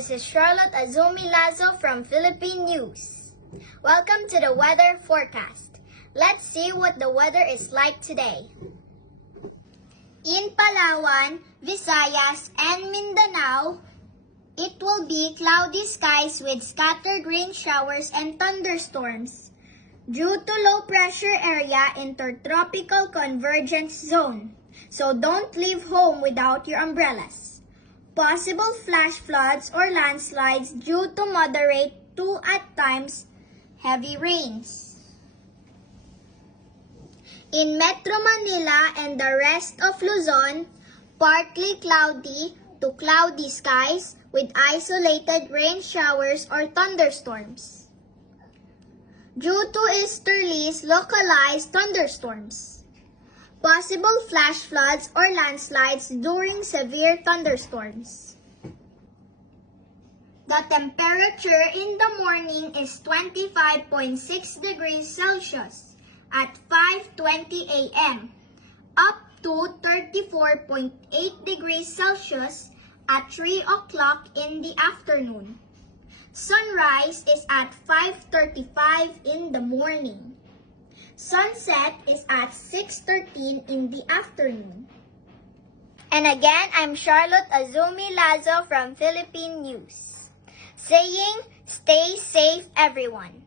This is Charlotte Azumi Lazo from Philippine News. Welcome to the weather forecast. Let's see what the weather is like today. In Palawan, Visayas, and Mindanao, it will be cloudy skies with scattered rain showers and thunderstorms due to low pressure area intertropical convergence zone. So don't leave home without your umbrellas. Possible flash floods or landslides due to moderate to at times heavy rains. In Metro Manila and the rest of Luzon, partly cloudy to cloudy skies with isolated rain showers or thunderstorms due to easterlies, localized thunderstorms. Possible flash floods or landslides during severe thunderstorms. The temperature in the morning is 25.6 degrees Celsius at 5:20 a.m. up to 34.8 degrees Celsius at 3 o'clock in the afternoon. Sunrise is at 5:35 in the morning. Sunset is at 6:13 in the afternoon. And again, I'm Charlotte Azumi Lazo from Philippine News, saying stay safe everyone.